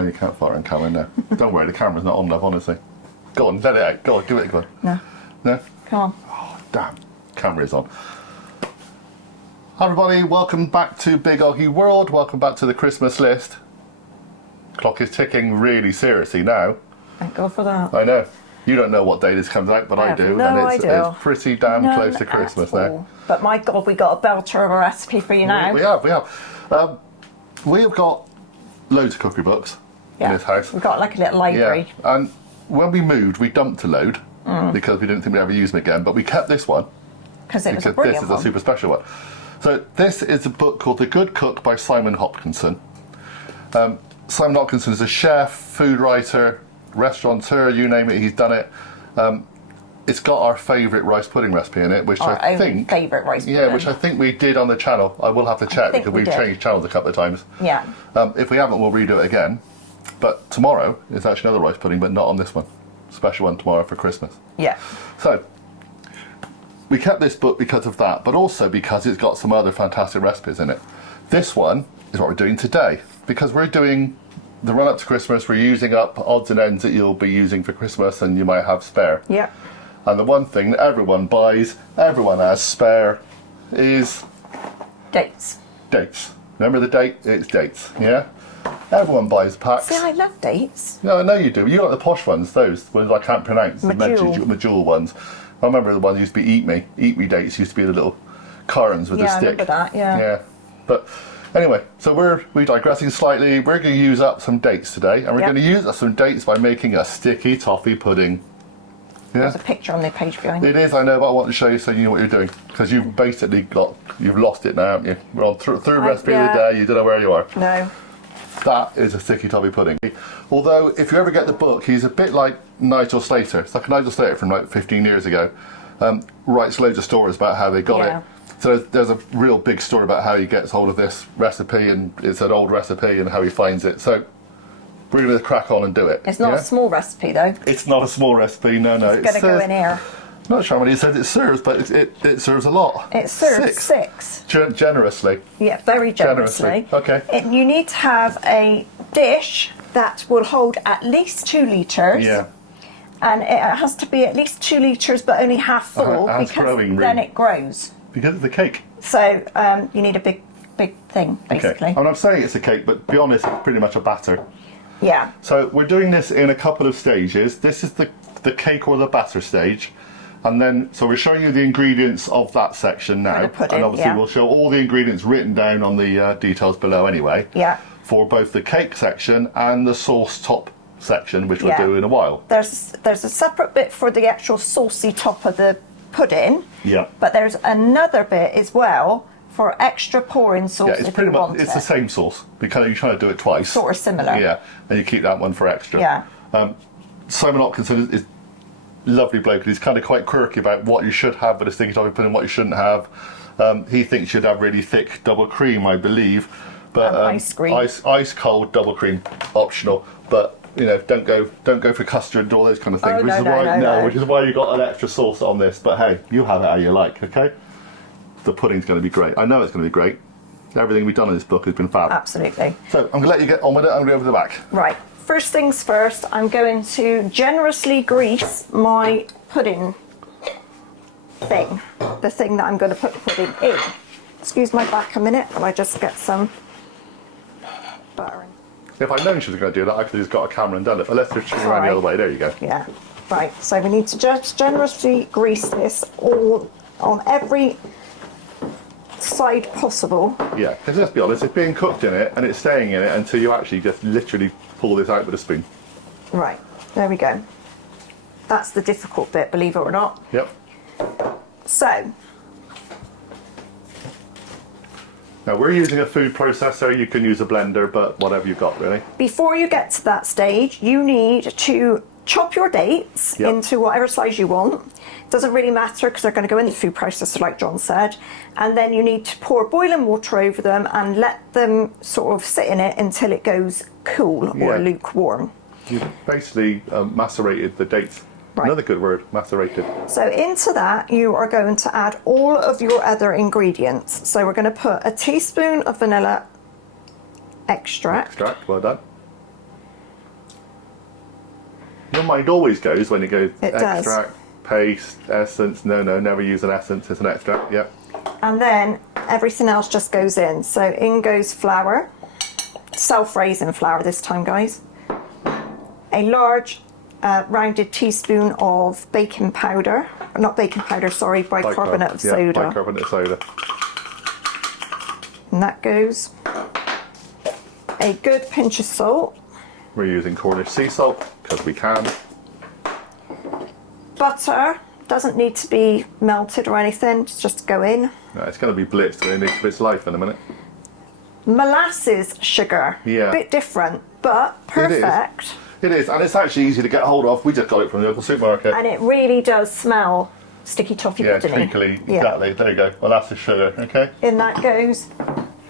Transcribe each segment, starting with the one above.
No, you can't fart on camera, no. Don't worry, the camera's not on, love, honestly. Go on, let it out. Go on, give it a go. No. No? Come on. Oh, damn. Camera is on. Hi everybody, welcome back to Big OGGIE World. Welcome back to the Christmas list. Clock is ticking really seriously now. Thank God for that. I know. You don't know what day this comes out, but I do. No and idea. It's pretty damn close to Christmas now. But my God, we got a belter of a recipe for you now. We have. We have got loads of cookery books in this house. We've got like a little library. Yeah. And when we moved, we dumped a load because we didn't think we'd ever use them again. But we kept this one Because it was a because brilliant this is a super special one. So this is a book called The Good Cook by Simon Hopkinson. Simon Hopkinson is a chef, food writer, restaurateur, you name it, he's done it. It's got our favourite rice pudding recipe in it, which I think... favourite rice pudding. Yeah, which I think we did on the channel. I will have to check because we've changed channels a couple of times. Yeah. If we haven't, we'll redo it again. But tomorrow is actually another rice pudding, but not on this one. Special one tomorrow for Christmas. Yeah. So, we kept this book because of that, but also because it's got some other fantastic recipes in it. This one is what we're doing today, because we're doing the run up to Christmas. We're using up odds and ends that you'll be using for Christmas and you might have spare. Yeah. And the one thing that everyone buys, everyone has spare, is... Dates. Dates. Remember the date? It's dates, yeah? Everyone buys packs. See, I love dates. No, I know you do. You got the posh ones, those ones I can't pronounce. The medjool ones. I remember the ones used to be Eat Me dates used to be the little cartons with the stick. Yeah, I remember that, yeah. Yeah. But anyway, so we're digressing slightly. We're going to use up some dates today, and we're going to use up some dates by making a sticky toffee pudding. Yeah? There's a picture on the page behind you. It is, I know, but I want to show you so you know what you're doing. Because you've basically you've lost it now, haven't you? We're on third recipe of the day, you don't know where you are. No. That is a sticky toffee pudding. Although, if you ever get the book, he's a bit like Nigel Slater. It's like a Nigel Slater from like 15 years ago. Writes loads of stories about how they got it. So there's a real big story about how he gets hold of this recipe, and it's an old recipe, and how he finds it. So we're going to crack on and do it. It's not a small recipe, though. It's not a small recipe, no. It's going to go in here. Not sure how many it says it serves, but it serves a lot. It serves six. Generously. Yeah, very generously. Okay. You need to have a dish that will hold at least 2 litres. Yeah. And it has to be at least 2 litres, but only half full, because then it grows. Because of the cake. So you need a big thing, basically. Okay. I'm saying it's a cake, but to be honest, it's pretty much a batter. Yeah. So we're doing this in a couple of stages. This is the cake or the batter stage. And then, so we're showing you the ingredients of that section now. For the pudding, and obviously we'll show all the ingredients written down on the details below anyway. Yeah. For both the cake section and the sauce top section, which we'll do in a while. There's a separate bit for the actual saucy top of the pudding. Yeah. But there's another bit as well for extra pouring sauce. Yeah, it's pretty much the same sauce because you're trying to do it twice. Sort of similar. Yeah, and you keep that one for extra. Yeah. Simon Hopkinson is lovely bloke. He's kind of quite quirky about what you should have with a sticky toffee pudding and what you shouldn't have. He thinks you'd have really thick double cream, I believe, but ice cold double cream optional. But you know, don't go for custard and all those kind of things. Which is why you got an extra sauce on this. But hey, you have it how you like. Okay, the pudding's going to be great. I know it's going to be great. Everything we've done in this book has been fab. Absolutely. So I'm going to let you get on with it. I'm going to go over to the back. Right. First things first, I'm going to generously grease my pudding thing. The thing that I'm going to put the pudding in. Excuse my back a minute while I just get some butter in. If I'd known she was going to do that, I could have just got a camera and done it. But let's just turn around the other way. There you go. Yeah. Right, so we need to just generously grease this all on every side possible. Yeah, because let's be honest, it's being cooked in it and it's staying in it until you actually just literally pull this out with a spoon. Right, there we go. That's the difficult bit, believe it or not. Yep. So. Now we're using a food processor, you can use a blender, but whatever you've got really. Before you get to that stage, you need to chop your dates into whatever size you want. Doesn't really matter because they're going to go in the food processor like John said. And then you need to pour boiling water over them and let them sort of sit in it until it goes cool or lukewarm. You've basically macerated the dates. Right. Another good word, macerated. So into that you are going to add all of your other ingredients. So we're going to put a teaspoon of vanilla extract. Well done. Your mind always goes when you go It extract, paste, essence. No, never use an essence, it's an extract, yeah. And then everything else just goes in. So in goes flour, self-raising flour this time, guys. A large rounded teaspoon of baking powder, not baking powder, sorry, bicarbonate of soda. Yeah, bicarbonate of soda. And that goes. A good pinch of salt. We're using Cornish sea salt because we can. Butter doesn't need to be melted or anything, just go in. No, it's going to be blitzed and it needs its life in a minute. Molasses sugar. Yeah. Bit different, but perfect. It is, and it's actually easy to get hold of. We just got it from the local supermarket. And it really does smell sticky toffee pudding. Treacly, exactly. There you go. Molasses sugar, okay? In that goes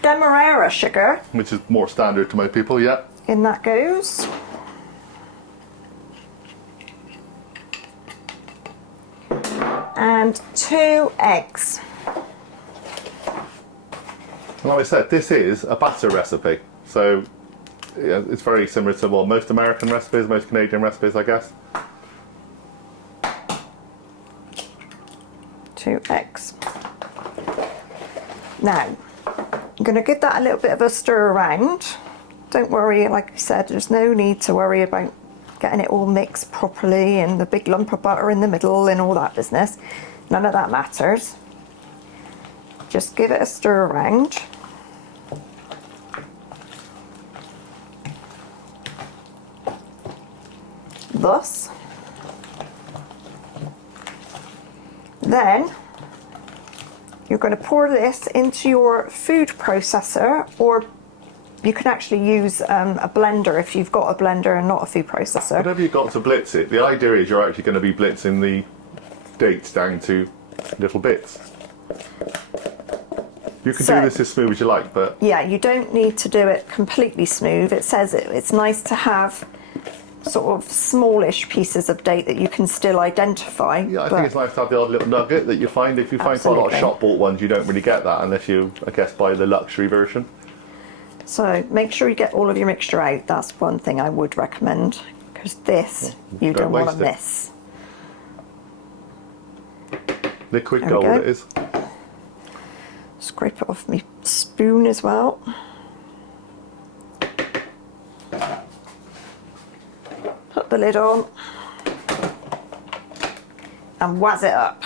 demerara sugar. Which is more standard to most people, yeah. In that goes. And 2 eggs. Like I said, this is a batter recipe. So yeah, it's very similar to most American recipes, most Canadian recipes, I guess. 2 eggs. Now, I'm going to give that a little bit of a stir around. Don't worry, like I said, there's no need to worry about getting it all mixed properly and the big lump of butter in the middle and all that business. None of that matters. Just give it a stir around. Thus. Then you're going to pour this into your food processor, or you can actually use a blender if you've got a blender and not a food processor. Whatever you've got to blitz it, the idea is you're actually going to be blitzing the dates down to little bits. You can do this as smooth as you like, but... Yeah, you don't need to do it completely smooth. It says it's nice to have sort of smallish pieces of date that you can still identify. Yeah, I think it's nice to have the odd little nugget that you find. If you find quite a lot of shop-bought ones, you don't really get that unless you, I guess, buy the luxury version. So make sure you get all of your mixture out. That's one thing I would recommend, because this you don't want to miss. Liquid gold it is. Scrape it off my spoon as well. Put the lid on and wazz it up.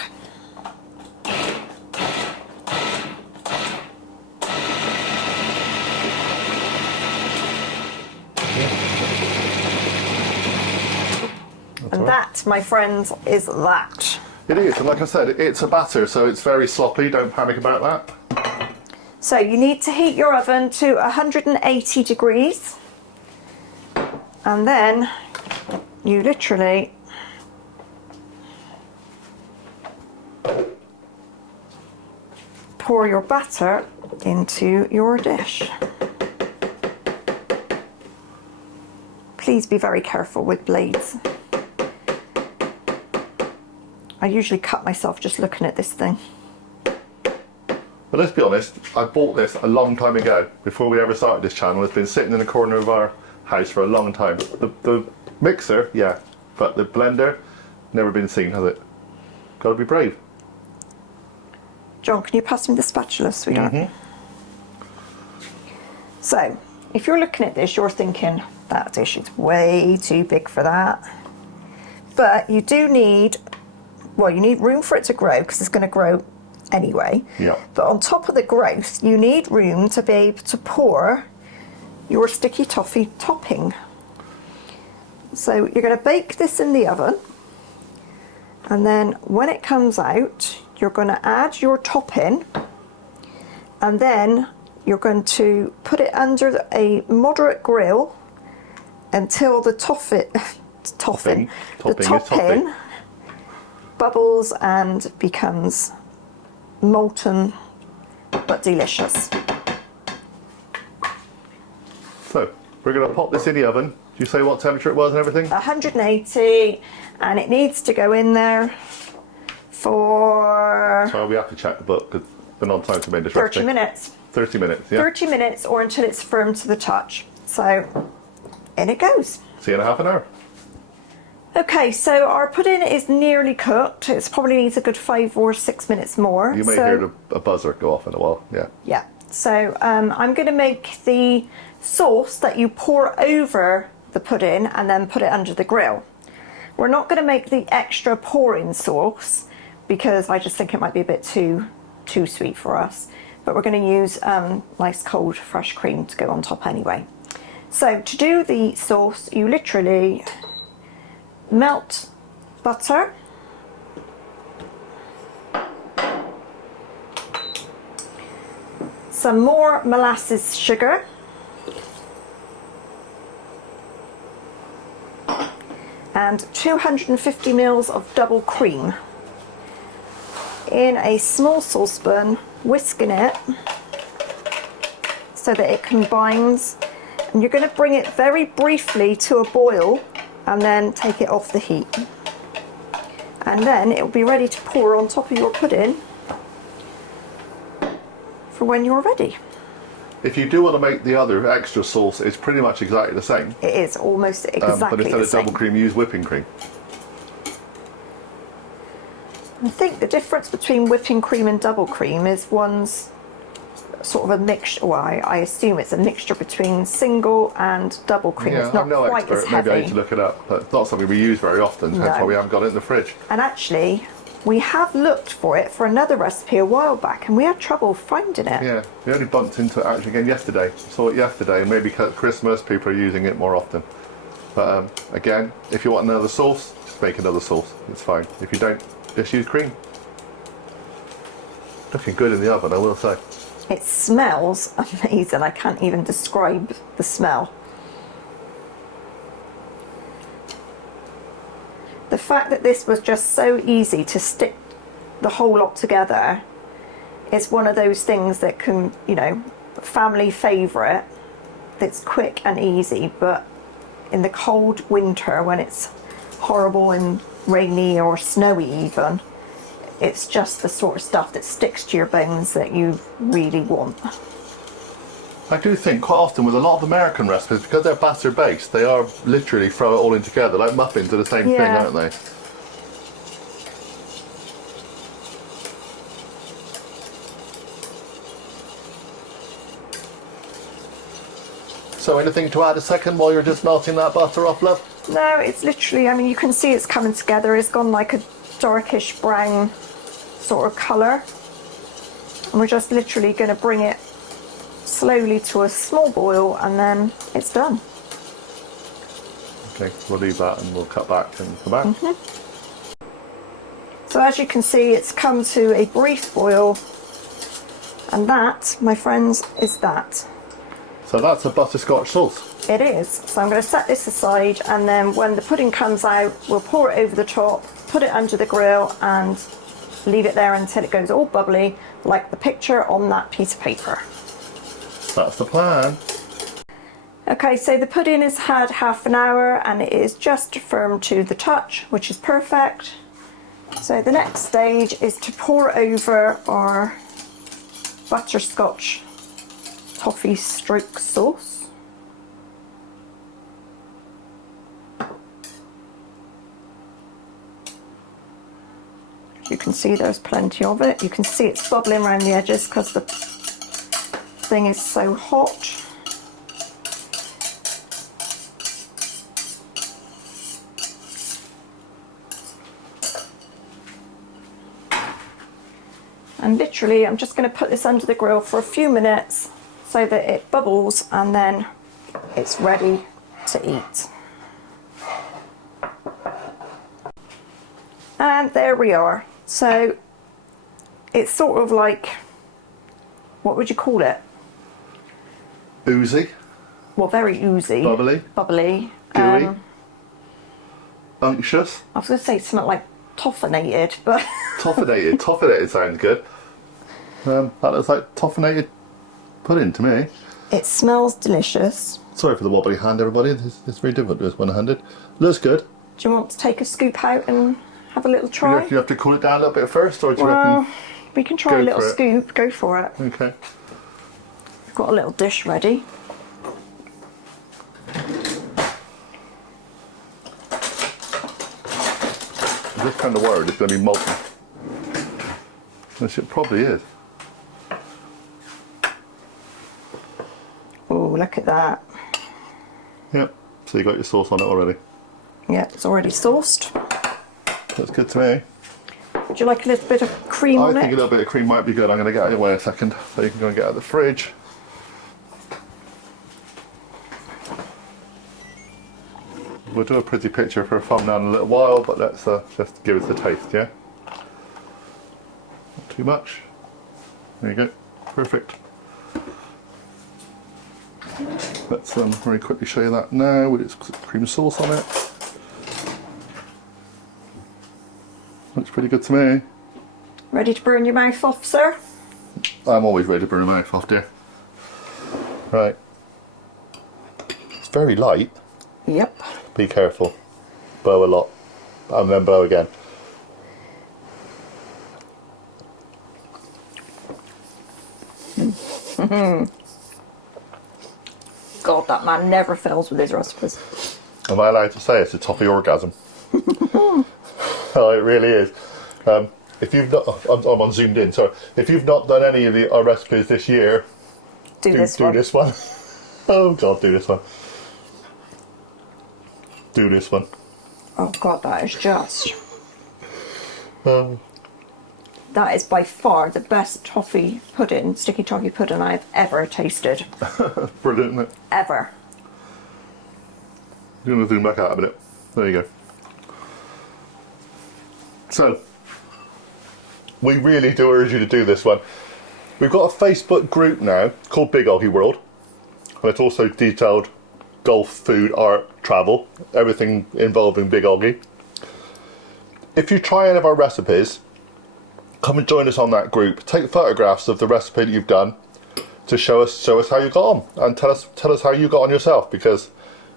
And that, my friends, is that. It is, and like I said, it's a batter, so it's very sloppy. Don't panic about that. So you need to heat your oven to 180 degrees, and then you literally pour your batter into your dish. Please be very careful with blades. I usually cut myself just looking at this thing. But let's be honest, I bought this a long time ago, before we ever started this channel. It's been sitting in the corner of our house for a long time. The mixer, yeah, but the blender, never been seen, has it? Gotta be brave. John, can you pass me the spatula, sweetheart? So, if you're looking at this, you're thinking, that dish is way too big for that. But you do need, well, you need room for it to grow, because it's going to grow anyway. Yeah. But on top of the growth, you need room to be able to pour your sticky toffee topping. So you're going to bake this in the oven, and then when it comes out, you're going to add your topping, and then you're going to put it under a moderate grill until the topping bubbles and becomes molten but delicious. So we're going to pop this in the oven. Did you say what temperature it was and everything? 180, and it needs to go in there for... So we have to check the book, because it's been on time to make this 30 recipe. minutes. 30 minutes, yeah. 30 minutes, or until it's firm to the touch. So in it goes. See you in a half an hour. Okay, so our pudding is nearly cooked. It probably needs a good 5 or 6 minutes more. You may hear a buzzer go off in a while, yeah. Yeah, so I'm going to make the sauce that you pour over the pudding and then put it under the grill. We're not going to make the extra pouring sauce because I just think it might be a bit too sweet for us. But we're going to use nice cold fresh cream to go on top anyway. So to do the sauce, you literally melt butter, some more molasses sugar, and 250 ml of double cream in a small saucepan, whisking it so that it combines. And you're going to bring it very briefly to a boil and then take it off the heat. And then it will be ready to pour on top of your pudding for when you're ready. If you do want to make the other extra sauce, it's pretty much exactly the same. It is almost exactly the same. But instead of double cream, use whipping cream. I think the difference between whipping cream and double cream is one's sort of a mixture. Well, I assume it's a mixture between single and double cream. Yeah, it's not I'm no quite expert. as heavy. Maybe I need to look it up, but it's not something we use very often. No. That's why we haven't got it in the fridge. And actually, we have looked for it for another recipe a while back, and we had trouble finding it. Yeah, we only bumped into it actually again yesterday. Saw it yesterday, and maybe because Christmas, people are using it more often. But again, if you want another sauce, just make another sauce. It's fine. If you don't, just use cream. Looking good in the oven, I will say. It smells amazing. I can't even describe the smell. The fact that this was just so easy to stick the whole lot together is one of those things that can, you know, family favourite. That's quick and easy, but in the cold winter when it's horrible and rainy or snowy even, it's just the sort of stuff that sticks to your bones that you really want. I do think quite often with a lot of American recipes, because they're batter based, they are literally throw it all in together, like muffins are the same thing, aren't they? So anything to add a second while you're just melting that butter off, love? No, it's literally, I mean, you can see it's coming together. It's gone like a darkish brown sort of colour. And we're just literally going to bring it slowly to a small boil and then it's done. Okay, we'll leave that and we'll cut back and come back. So as you can see, it's come to a brief boil, and that, my friends, is that. So that's a butterscotch sauce. It is. So I'm going to set this aside, and then when the pudding comes out, we'll pour it over the top, put it under the grill and leave it there until it goes all bubbly, like the picture on that piece of paper. That's the plan. Okay, so the pudding has had half an hour and it is just firm to the touch, which is perfect. So the next stage is to pour over our butterscotch toffee stroke sauce. You can see there's plenty of it. You can see it's bubbling around the edges because the thing is so hot. And literally, I'm just going to put this under the grill for a few minutes so that it bubbles and then it's ready to eat. And there we are. So it's sort of like, what would you call it? Oozy. Well, very oozy. Bubbly. Bubbly. Gooey. Unctuous. I was going to say something like toffinated, but... Toffinated. Toffinated sounds good. That looks like toffinated pudding to me. It smells delicious. Sorry for the wobbly hand, everybody. It's very difficult to do this one-handed. Looks good. Do you want to take a scoop out and have a little try? You have to cool it down a little bit first, or do you reckon? We can try a little scoop. Go for it. Okay. I've got a little dish ready. just kind of worried it's going to be molten. Which it probably is. Oh, look at that. Yep, so you got your sauce on it already. Yeah, it's already sauced. That's good to me. Would you like a little bit of cream on it? I think a little bit of cream might be good. I'm going to get it away a second so you can go and get out of the fridge. We'll do a pretty picture for a thumbnail in a little while, but let's just give it a taste, yeah? Not too much. There you go. Perfect. Let's very quickly show you that now with its cream sauce on it. Looks pretty good to me. Ready to burn your mouth off, sir? I'm always ready to burn my mouth off, dear. Right. It's very light. Yep. Be careful. Blow a lot. And then blow again. God, that man never fails with his recipes. Am I allowed to say it's a toffee orgasm? Oh, it really is. If you've not, I'm on zoomed in. Sorry. If you've not done any of our recipes this year, do this one. Oh God, do this one. Do this one. Oh God, that is just. That is by far the best toffee pudding, sticky toffee pudding I've ever tasted. Brilliant, isn't it? Ever. I'm going to zoom back out a minute. There you go. So, we really do urge you to do this one. We've got a Facebook group now called Big OGGIE World. And it's also detailed golf, food, art, travel, everything involving Big OGGIE. If you try any of our recipes, come and join us on that group. Take photographs of the recipe that you've done to show us how you got on, and tell us how you got on yourself, because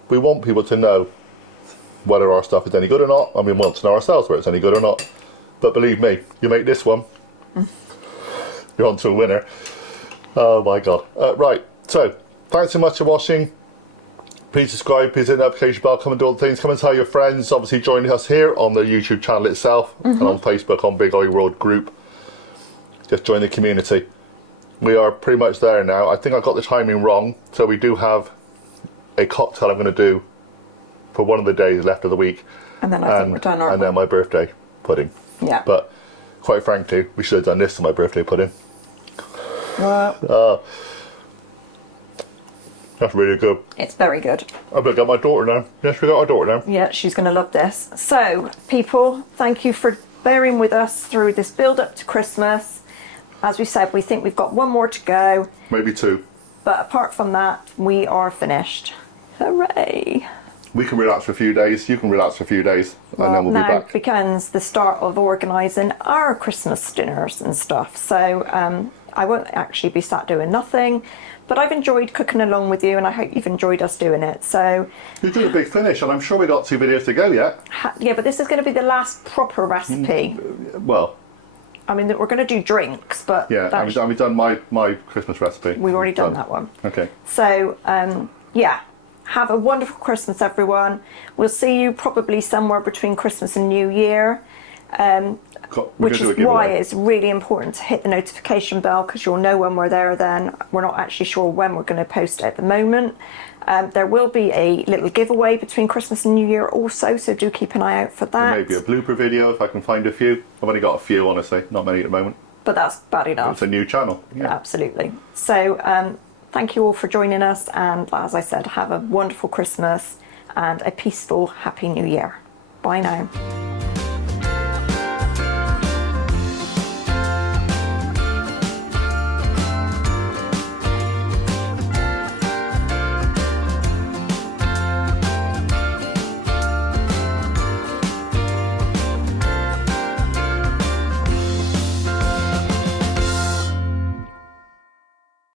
we want people to know whether our stuff is any good or not, and we want to know ourselves whether it's any good or not. But believe me, you make this one, you're on to a winner. Oh my God. Right, so thanks so much for watching. Please subscribe, please hit the notification bell, come and do all the things, come and tell your friends, obviously join us here on the YouTube channel itself, and on Facebook on Big OGGIE World Group. Just join the community. We are pretty much there now. I think I got the timing wrong, so we do have a cocktail I'm going to do for one of the days left of the week. And then I think we're done, and then my birthday pudding. Yeah. But quite frankly, we should have done this to my birthday pudding. Well, that's really good. it's very good. I've got my daughter now. Yes, we got our daughter now. Yeah, she's going to love this. So, people, thank you for bearing with us through this build up to Christmas. As we said, we think we've got one more to go. Maybe two. But apart from that, we are finished. Hooray! We can relax for a few days, you can relax for a few days, and then we'll be now back. begins the start of organising our Christmas dinners and stuff. So I won't actually be sat doing nothing, but I've enjoyed cooking along with you, and I hope you've enjoyed us doing it. So You did a big finish, and I'm sure we got 2 videos to go yet. yeah, but this is going to be the last proper recipe. Well, I mean, we're going to do drinks, but yeah, I've done my Christmas recipe. we've already done that one. Okay. So, yeah, have a wonderful Christmas, everyone. We'll see you probably somewhere between Christmas and New Year, which is why it's really important to hit the notification bell, because you'll know when we're there then. We're not actually sure when we're going to post it at the moment. There will be a little giveaway between Christmas and New Year also, so do keep an eye out for that. Maybe a blooper video if I can find a few. I've only got a few, honestly, not many at the moment. But that's bad enough. It's a new channel. Yeah. Absolutely. So thank you all for joining us, and as I said, have a wonderful Christmas and a peaceful, happy New Year. Bye now.